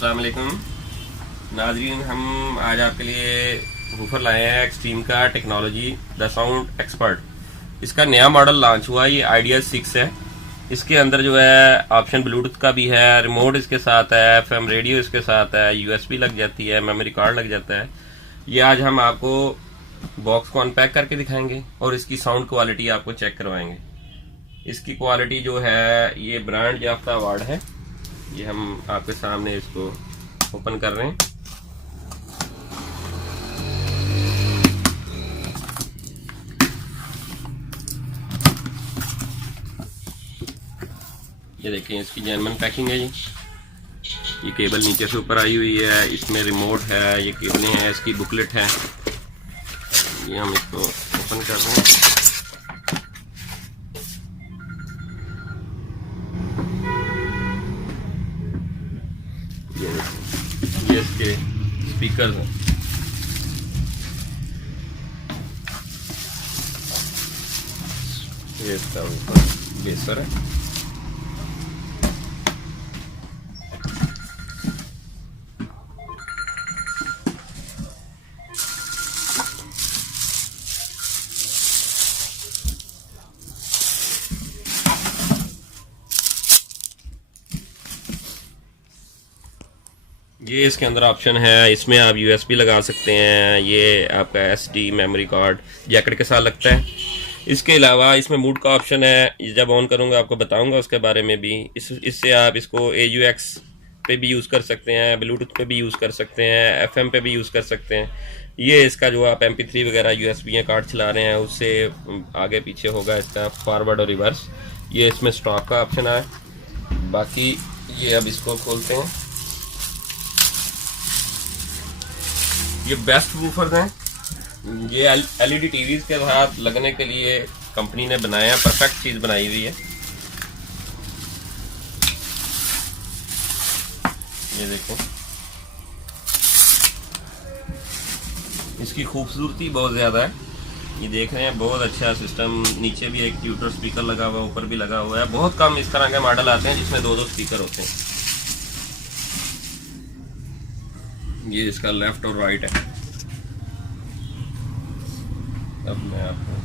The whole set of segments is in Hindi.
अस्सलाम वालेकुम नाजरीन, हम आज आपके लिए वूफर लाए हैं एक्सट्रीम का टेक्नोलॉजी द साउंड एक्सपर्ट। इसका नया मॉडल लॉन्च हुआ, ये आइडिया 6 है। इसके अंदर जो है ऑप्शन ब्लूटूथ का भी है, रिमोट इसके साथ है, एफएम रेडियो इसके साथ है, यूएसबी लग जाती है, मेमोरी कार्ड लग जाता है। ये आज हम आपको बॉक्स को अनपैक करके दिखाएंगे और इसकी साउंड क्वालिटी आपको चेक करवाएंगे। इसकी क्वालिटी जो है ये ब्रांड याफ्ता अवार्ड है। ये हम आपके सामने इसको ओपन कर रहे हैं। ये देखें, इसकी जेन्युइन पैकिंग है। ये केबल नीचे से ऊपर आई हुई है, इसमें रिमोट है, ये केबलें हैं, इसकी बुकलेट है। ये हम इसको ओपन कर रहे हैं। ये इसके स्पीकर हैं। ये इसका ऊपर बेसर है। ये इसके अंदर ऑप्शन है, इसमें आप यूएसबी लगा सकते हैं। ये आपका एसडी मेमोरी कार्ड जैकेट के साथ लगता है। इसके अलावा इसमें मूड का ऑप्शन है, जब ऑन करूँगा आपको बताऊंगा उसके बारे में भी। इससे आप इसको AUX पे भी यूज़ कर सकते हैं, ब्लूटूथ पे भी यूज़ कर सकते हैं, FM पे भी यूज़ कर सकते हैं। ये इसका जो आप MP3 वगैरह USB या कार्ड चला रहे हैं उससे आगे पीछे होगा इसका फॉरवर्ड और रिवर्स। ये इसमें स्टॉक का ऑप्शन है। बाकी ये अब इसको खोलते हैं। ये बेस्ट वूफर्स हैं। ये LED टीवीज के साथ लगने के लिए कंपनी ने बनाया, परफेक्ट चीज बनाई हुई है। ये देखो, इसकी खूबसूरती बहुत ज्यादा है। ये देख रहे हैं, बहुत अच्छा सिस्टम। नीचे भी एक ट्यूटर स्पीकर लगा हुआ है, ऊपर भी लगा हुआ है। बहुत कम इस तरह के मॉडल आते हैं जिसमें दो स्पीकर होते हैं। ये इसका लेफ्ट और राइट है। अब मैं आपको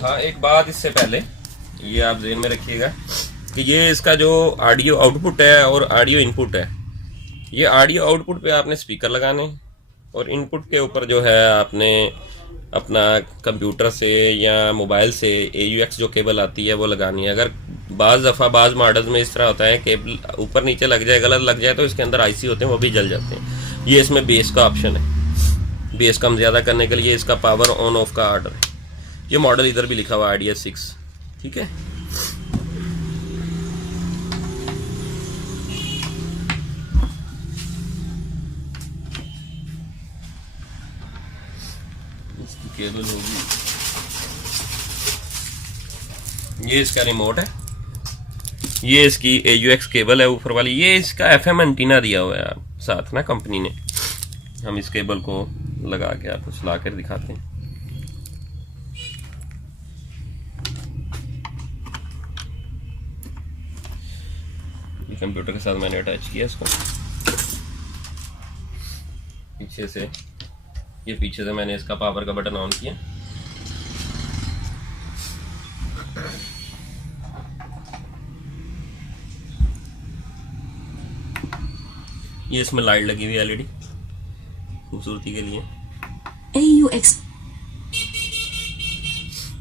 हाँ, एक बात इससे पहले ये आप ध्यान में रखिएगा कि ये इसका जो ऑडियो आउटपुट है और ऑडियो इनपुट है, ये ऑडियो आउटपुट पे आपने स्पीकर लगाने और इनपुट के ऊपर जो है आपने अपना कंप्यूटर से या मोबाइल से AUX जो केबल आती है वो लगानी है। अगर बाज़ दफ़ा बाज़ मॉडल्स में इस तरह होता है केबल ऊपर नीचे लग जाए, गलत लग जाए, तो इसके अंदर IC होते हैं, वो भी जल जाते हैं। ये इसमें बेस का ऑप्शन है। बेस कम ज़्यादा करने के लिए इसका पावर ऑन ऑफ का ऑर्डर है। ये मॉडल इधर भी लिखा हुआ आइडिया 6, ठीक है। इसकी केबल होगी, ये इसका रिमोट है। ये इसकी AUX केबल है ऊपर वाली। ये इसका FM एंटीना दिया हुआ है साथ ना कंपनी ने। हम इस केबल को लगा के आपको चला कर दिखाते हैं। कंप्यूटर के साथ मैंने अटैच किया इसको। पीछे से मैंने इसका पावर का बटन ऑन किया। ये इसमें लाइट लगी हुई LED खूबसूरती के लिए। AUX।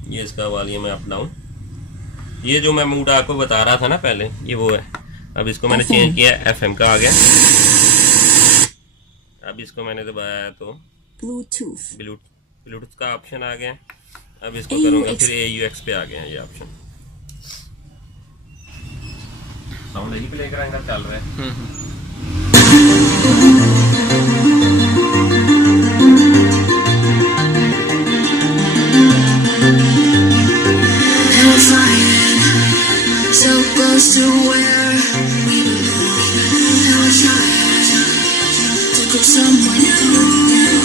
ये इसका वॉल्यूम है अप डाउन। ये जो मैं मूड आपको बता रहा था ना पहले, ये वो है। अब इसको मैंने चेंज किया, FM का आ गया। अब इसको मैंने दबाया तो ब्लूटूथ का ऑप्शन आ गया। अब इसको करूंगा फिर AUX पे आ गया ये ऑप्शन। साउंड यही प्ले कराएंगे, चल रहा है। So close to where we belong. We're trying to go somewhere new.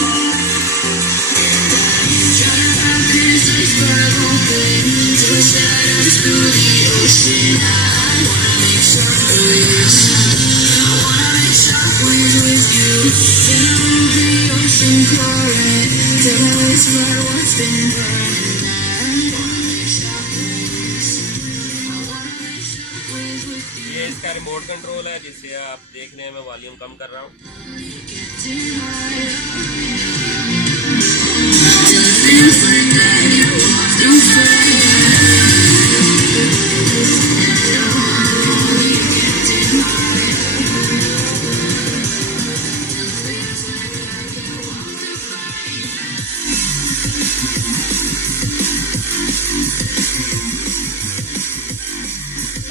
Trying to find pieces, but I'm hoping to set us through the ocean. I wanna make sure इसका रिमोट कंट्रोल है, जिससे आप देख रहे हैं मैं वॉल्यूम कम कर रहा हूँ।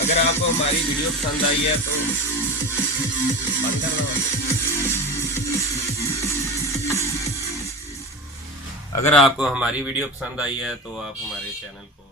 अगर आपको हमारी वीडियो पसंद आई है तो बंद करना। अगर आपको हमारी वीडियो पसंद आई है तो आप हमारे चैनल को